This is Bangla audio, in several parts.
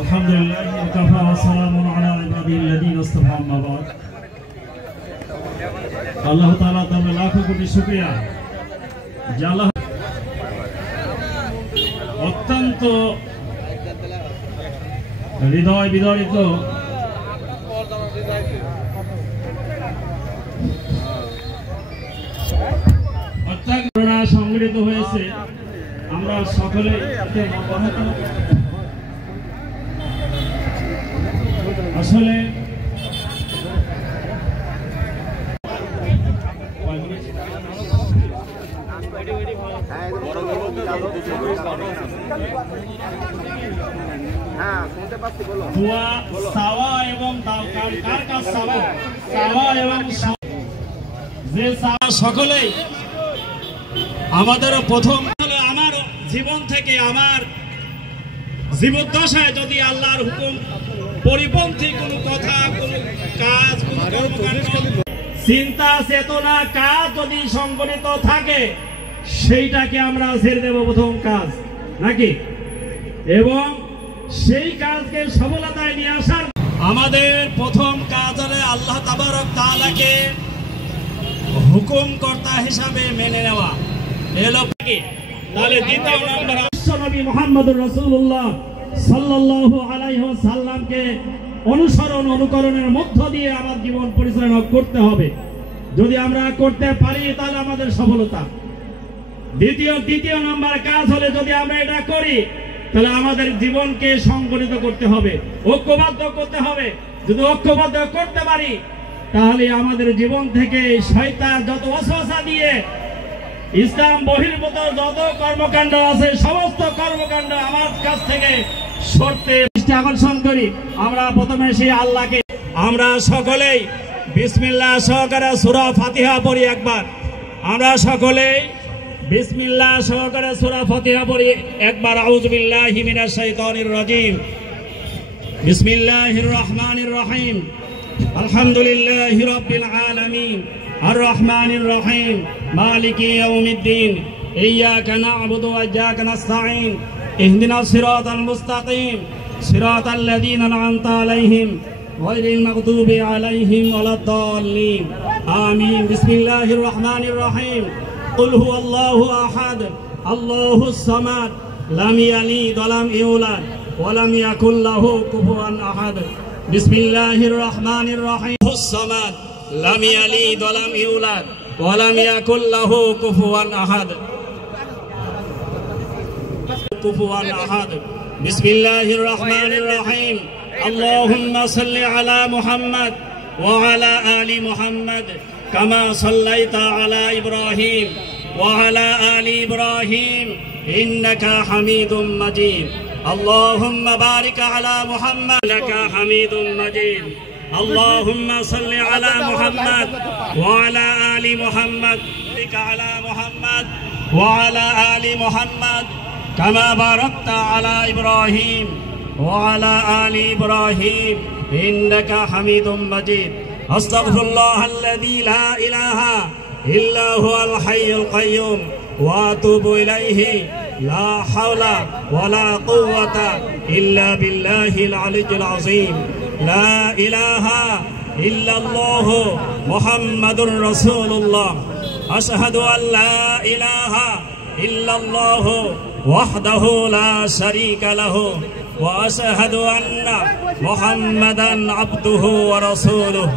আলহামদুলিল্লাহ ওয়াকাফা ওয়া সালামুন আলা ইবাদিল্লাযিনা ইসতাফা আম্মা বা'দ। আল্লাহ তাআলা তাআলা লাখো কোটি শুকরিয়া যে আল্লাহ অত্যন্ত হৃদয় বিদারিত ঘটনা সংঘটিত হয়েছে। আমরা সকলে আসলে সকলেই আমাদের প্রথম আমার জীবন থেকে আমার জীবদ্দশায় যদি আল্লাহর হুকুম পরিপন্থী কোনো কথা, কোনো কাজ, কোনো কর্মকাণ্ড, চিন্তা চেতনা কাজ যদি সংগঠিত থাকে সেইটাকে আমরা ছেড়ে দেব প্রথম কাজ নাকি, এবং সেই কাজকে সফলতায় নিয়ে আসার আমাদের প্রথম কাজ হলে আল্লাহ তাবারক তাআলাকে হুকুমকর্তা হিসাবে মেনে নেওয়া। তাহলে দ্বিতীয় নম্বর নবী মুহাম্মদুর রাসূলুল্লাহ সাল্লাল্লাহু আলাইহি ওয়াসাল্লামকে অনুকরণের মধ্য দিয়ে আমার জীবন পরিচালনা করতে হবে। যদি আমরা করতে পারি তাহলে আমাদের সফলতা। দ্বিতীয় নম্বর কাজ হলে যদি আমরা এটা করি তাহলে আমাদের জীবনকে সংগঠিত করতে হবে, ঐক্যবদ্ধ করতে হবে। যদি ঐক্যবদ্ধ করতে পারি তাহলে আমাদের জীবন থেকে শয়তান যত ওয়াসওয়াসা দিয়ে ইসলাম বহির্ভূত যত কর্মকাণ্ড আছে সমস্ত কর্মকাণ্ড আমার কাছ থেকে সরতে দৃষ্টি আকর্ষণ করি। আমরা প্রথমে সেই আল্লাহকে আমরা সকলেই বিসমিল্লাহ সহকারে সূরা ফাতিহা পড়ি একবার। আমরা সকলেই বিসমিল্লাহ সহকারে সূরা ফাতিহা পড়ি একবার। আউযু বিল্লাহি মিনাশ শাইতানির রাজীম। বিসমিল্লাহির রহমানির রহিম। আলহামদুলিল্লাহি রাব্বিল আলামিন আর রহমানির রহিম মালিকি ইয়াউমিদ্দিন ইয়্যাকা না'বুদু ওয়া ইয়্যাকা নাস্তাঈন ইহদিনাস সিরাতাল মুস্তাকিম সিরাতাল লাযীনা আন'আমতা আলাইহিম গায়রিল মাগদুবি আলাইহিম ওয়ালাদ-দাল্লিন আমিন। বিসমিল্লাহির রহমানির রহিম। কুল হুয়াল্লাহু আহাদ আল্লাহুস সামাদ লাম ইয়ালিদ ওয়া লাম ইউলাদ ওয়া লাম ইয়াকুল লাহু কুফুয়ান আহাদ। বিসমিল্লাহির রহমানির রহিম। সামাদ লাম ইয়ালিদ ওয়া লাম ইউলাদ ওয়া লাম ইয়াকুল লাহু কুফুয়ান আহাদ। কুফুয়ান আহাদ। বিসমিল্লাহির রহমানির রহিম। আল্লাহুম্মা সাল্লি আলা মুহাম্মাদ ওয়া আলা আলি মুহাম্মাদ কামা সাল্লাইতা আলা ইব্রাহিম ওয়া আলা আলি ইব্রাহিম ইন্নাকা হামিদুম মাজিদ। আল্লাহুম্মা বারিক আলা মুহাম্মাদ ইন্নাকা হামিদুম মাজিদ। اللهم صل على محمد وعلى آل محمد بك على محمد وعلى آل محمد كما باركت على إبراهيم وعلى آل إبراهيم إنك حميد مجيد. أستغفر الله الذي لا إله إلا هو الحي القيوم وأتوب إليه لا حول ولا قوة إلا بالله العلي العظيم. لا إله إلا الله محمد رسول الله. أشهد أن لا إله إلا الله وحده لا شريك له وأشهد أن محمدا عبده ورسوله.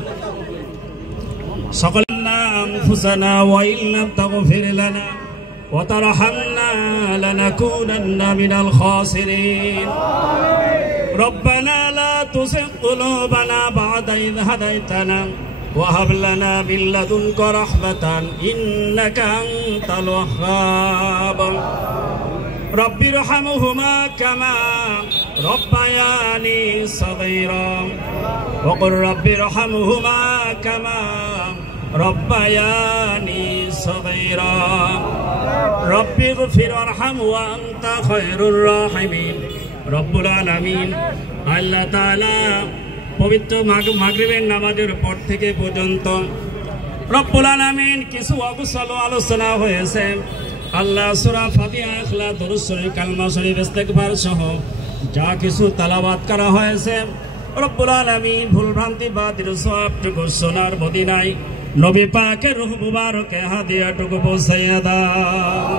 سقلنا أنفسنا وإن لم تغفر لنا وترحمنا لنكونن من الخاسرين. ربنا لا تزغ قلوبنا بعد إذ هديتنا وهب لنا من لدنك رحمة إنك أنت الوهاب. رب ارحمهما كما ربياني صغيرا وقل رب ارحمهما كما ربياني صغيرا. رب اغفر وارحم وأنت خير الراحمين. রব্বুল আলামিন আল্লাহ তাআলা পবিত্র মাগরিবের নামাজের পর থেকে পর্যন্ত রব্বুল আলামিন কিছু অকুশল আলোচনা হয়েছে। আল্লাহ সূরা ফাতিহা, ইখলাস, দুরূদ শরীফ, কালমা শরীফ, ইস্তেগফার সহ যা কিছু তেলাওয়াত করা হয়েছে রব্বুল আলামিন ভুলভ্রান্তি বাতিল সবটুকু শোনার মদিনায় নবী পাকের রূহ মুবারকে হাদিয়াটুকু পৌঁছাইয়া দাও।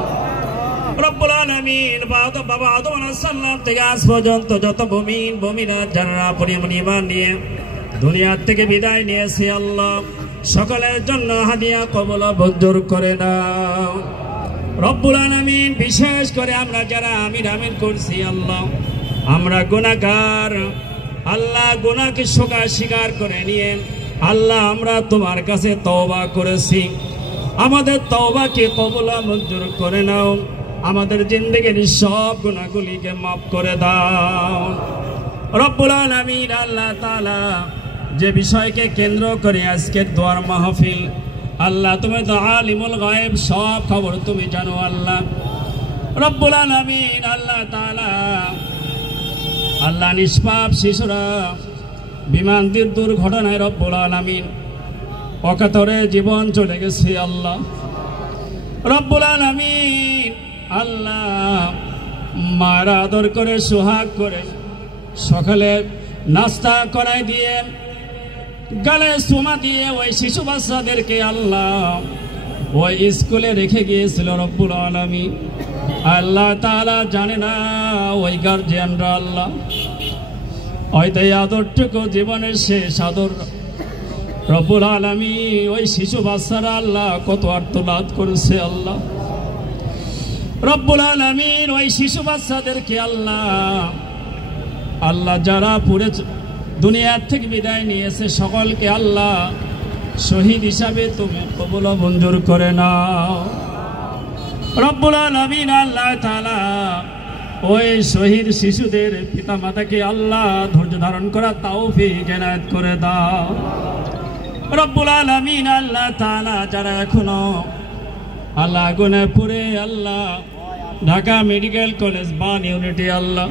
রব্বুল আলামিন বাবা আদম আলাইহিস সালাম থেকে আজ পর্যন্ত যত মুমিনা যারা পরিমাণ ঈমান নিয়ে দুনিয়া থেকে বিদায় নিয়েছে আল্লাহ সকলের জন্য হাদিয়া কবুল মঞ্জুর করে দাও। রব্বুল আলামিন বিশেষ করে আমরা যারা আমিন করছি আল্লাহ আমরা গুনাহগার আল্লাহ, গুনাহকে স্বীকার করে নিয়ে আল্লাহ আমরা তোমার কাছে তওবা করেছি, আমাদের তওবাকে কবুল মঞ্জুর করে নাও, আমাদের জিন্দেগির সব গুনাহগুলিকে মাফ করে দাও। রব্বুল আলামিন আল্লাহ তাআলা যে বিষয়কে কেন্দ্র করে আজকের দোয়ার মাহফিল আল্লাহ তুমি তো আলিমুল গায়েব, সব খবর তুমি জানো আল্লাহ। রব্বুল আলামিন আল্লাহ তাআলা আল্লাহ নিষ্পাপ শিশুরা বিমান দুর্ঘটনায় রব্বুল আলামিন অকাতরে জীবন চলে গেছে আল্লাহ। রব্বুল আলামিন আল্লাহ মারা আদর করে সোহাগ করে সকালে নাস্তা করাই দিয়ে গালে চুমা দিয়ে ওই শিশু বাচ্চাদেরকে আল্লাহ ওই স্কুলে রেখে গিয়েছিল রব্বুল আলামিন। আল্লাহ তাআলা জানে না ওই গার্জিয়ানরা আল্লাহ হয়তো এই আদরটুকু জীবনের শেষ আদর রব্বুল আলামিন ওই শিশু বাচ্চারা আল্লাহ কত আর্তনাদ করেছে আল্লাহ। রব্বুল আলামিন ওই শিশু বাচ্চাদেরকে আল্লাহ যারা পুরে দুনিয়ার থেকে বিদায় নিয়েছে সকলকে আল্লাহ শহীদ হিসাবে তুমি কবুল মঞ্জুর করে নাও। রব্বুল আলামিন আল্লাহ তাআলা ওই শহীদ শিশুদের পিতা মাতাকে আল্লাহ ধৈর্য ধারণ করা তৌফিক এনায়েত করে দাও। রব্বুল আলামিন আল্লাহ তাআলা যারা এখনো আল্লাহ আগুনে পুড়ে আল্লাহ ঢাকা মেডিকেল কলেজ বান ইউনিটি আল্লাহ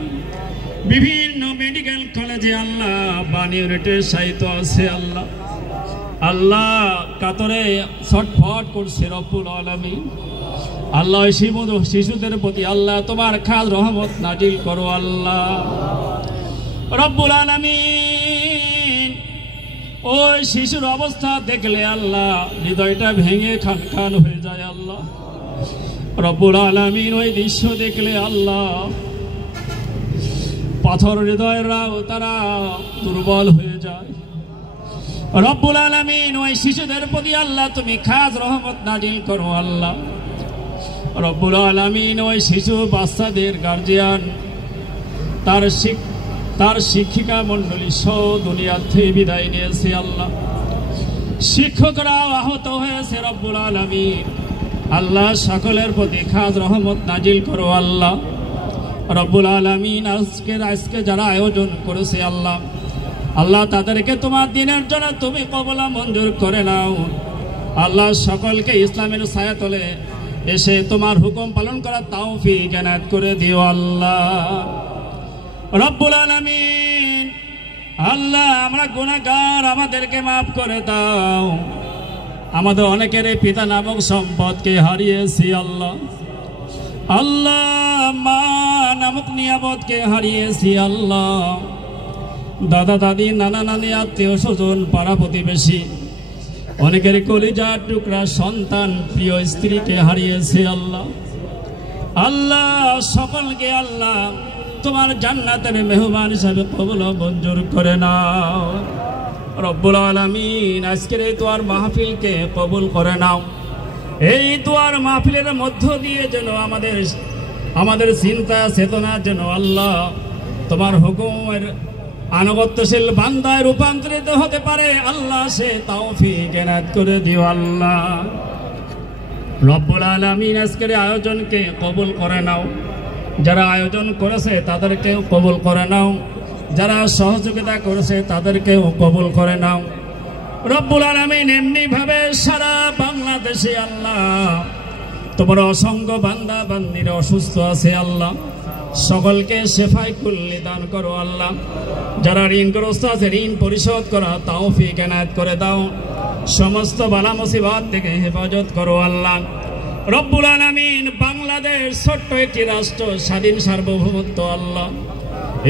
বিভিন্ন মেডিকেল কলেজে আল্লাহ বান ইউনিটের সাহিত্য আছে আল্লাহ আল্লাহ কাতরে ছটফট করছে রব্বুল আলামিন আল্লাহ শিশুদের প্রতি আল্লাহ তোমার খাস রহমত নাজিল করো আল্লাহ। রব্বুল আলামিন ওই শিশুর অবস্থা দেখলে আল্লাহ হৃদয়টা ভেঙে খান হয়ে যায় আল্লাহ। রব্বুল আলামিন ওই দৃশ্য দেখলে আল্লাহ পাথর হৃদয়রাও তারা দুর্বল হয়ে যায়। রব্বুল আলামিন ওই শিশুদের প্রতি আল্লাহ তুমি খাস রহমত নাজিল করো আল্লাহ। রব্বুল আলামিন ওই শিশু বাচ্চাদের গার্জিয়ান তার শিক্ষিকা মণ্ডলী সহ দুনিয়া থেকে বিদায় নিয়েছে আল্লাহ। শিক্ষকরা আহত হয়েছে রব্বুল আলামিন আল্লাহ সকলের প্রতি খাস রহমত নাজিল করো আল্লাহ। রব্বুল আলামিন আজকে যারা আয়োজন করেছে আল্লাহ তাদেরকে তোমার দিনের জন্য তুমি কবুল মঞ্জুর করে নাও আল্লাহ। সকলকে ইসলামের ছায়াতলে এসে তোমার হুকুম পালন করার তৌফিক এনায়েত করে দিও আল্লাহ। রব্বুল আলামিন আল্লাহ আমরা গুনাহগার, আমাদেরকে মাফ করে দাও। আমাদের অনেকের পিতা নামক সম্পদকে হারিয়েছি আল্লাহ মা নামক নিয়ামতকে হারিয়েছি আল্লাহ। দাদা দাদি নানা নানি আত্মীয় স্বজন পাড়া প্রতিবেশী অনেকের কলিজার টুকরা সন্তান প্রিয় স্ত্রীকে হারিয়েছে আল্লাহ সকলকে আল্লাহ তোমার জান্নাতের মেহমান হিসাবে কবুল মঞ্জুর করে নাও। রব্বুল আলামিন আজকের এই দোয়ার মাহফিলকে কবুল করে নাও। এই দোয়ার মাহফিলের মধ্য দিয়ে যেন আমাদের চিন্তা চেতনা যেন আল্লাহ তোমার হুকুমের আনুগত্যশীল বান্দায় রূপান্তরিত হতে পারে আল্লাহ সে তৌফিক এনায়েত করে দিও আল্লাহ। রব্বুল আলামিন আজকের আয়োজনকে কবুল করে নাও। যারা আয়োজন করেছে তাদেরকেও কবুল করে নাও, যারা সহযোগিতা করেছে তাদেরকেও কবুল করে নাও। রব্বুল আলামিন এমনি ভাবে সারা বাংলাদেশে আল্লাহ তোমার অসংখ্য বান্দা বান্দিরা অসুস্থ আছে আল্লাহ সকলকে শেফাই কুল্লি দান করো আল্লাহ। যারা ঋণগ্রস্ত আছে ঋণ পরিশোধ করা তৌফিক এনায়েত করে দাও। সমস্ত বালা মুসিবত থেকে হেফাজত করো আল্লাহ রব্বুল আলামিন। বাংলাদেশ ছোট্ট একটি রাষ্ট্র, স্বাধীন সার্বভৌমত্ব আল্লাহ।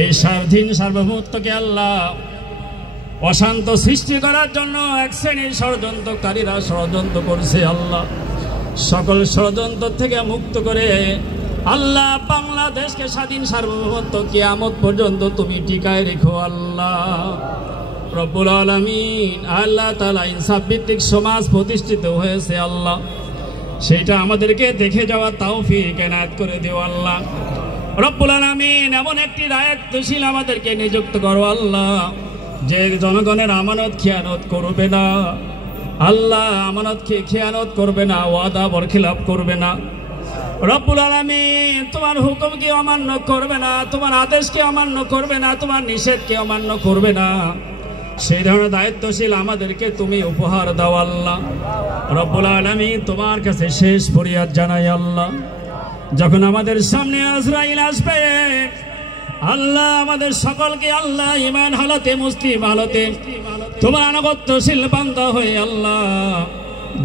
এই স্বাধীন সার্বভৌমত্বকে আল্লাহ অশান্ত সৃষ্টি করার জন্য এক শ্রেণীর ষড়যন্ত্রকারীরা ষড়যন্ত্র করছে আল্লাহ। সকল ষড়যন্ত্র থেকে মুক্ত করে আল্লাহ বাংলাদেশকে স্বাধীন সার্বভৌমত্ব কিয়ামত পর্যন্ত তুমি টিকায় রেখো আল্লাহ রব্বুল আলামিন। আল্লাহ তাআলা ইনসাফ ভিত্তিক সমাজ প্রতিষ্ঠিত হয়েছে আল্লাহ, সেটা আমাদেরকে দেখে যাওয়া তৌফিক এনায়েত করে দিও আল্লাহ রব্বুল আলামিন। এমন একটি দায়িত্বশীল আমাদেরকে নিযুক্ত করো আল্লাহ, যে জনগণের আমানত খেয়ানত করবে না আল্লাহ, আমানতকে খেয়ানত করবে না, ওয়াদা বরখিলাপ করবে না রব্বুল আলামিন। তোমার হুকুমকে অমান্য করবে না, তোমার আদেশকে অমান্য করবে না, তোমার নিষেধকে অমান্য করবে না। সেই ধরনের দায়িত্বশীল আমাদেরকে তুমি উপহার দাও আল্লাহ রব্বুল আলামিন। তোমার কাছে শেষ ফরিয়াদ জানাই আল্লাহ, যখন আমাদের সামনে আজরাইল আসবে আল্লাহ, আমাদের সকলকে আল্লাহ ঈমান হালতে মুসলিম হালতে তোমার আনুগত্যশীল বান্দা হয়ে আল্লাহ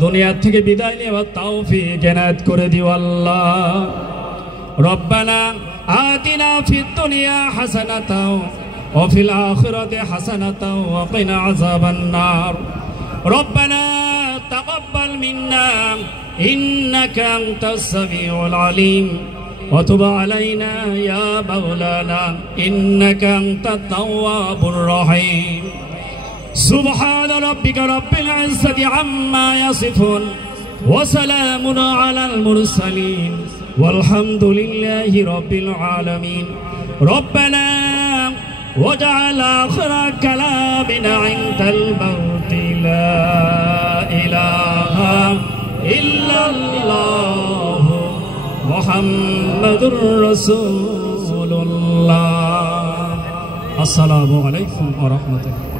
দুনিয়া থেকে বিদায় নেওয়ার তৌফিক এনায়েত করে দিও আল্লাহ। রব্বানা আতিনা ফিদ দুনিয়া হাসানাতাও ওয়া ফিল আখিরাতি হাসানাতাও ওয়া কিনা আযাবান নার। রব্বানা তাকাব্বাল মিন্না ইন্নাকা আনতাস সামিউল আলিম ওয়া তুব আলাইনা ইয়া মাওলানা ইন্নাকা আনতাত তাওয়াবুর রহিম। سبحان ربك رب العزة عما يصفون وسلام على المرسلين والحمد لله رب العالمين. ربنا واجعل آخر كلامنا عند الموت لا إله إلا الله محمد رسول الله. السلام عليكم ورحمة الله.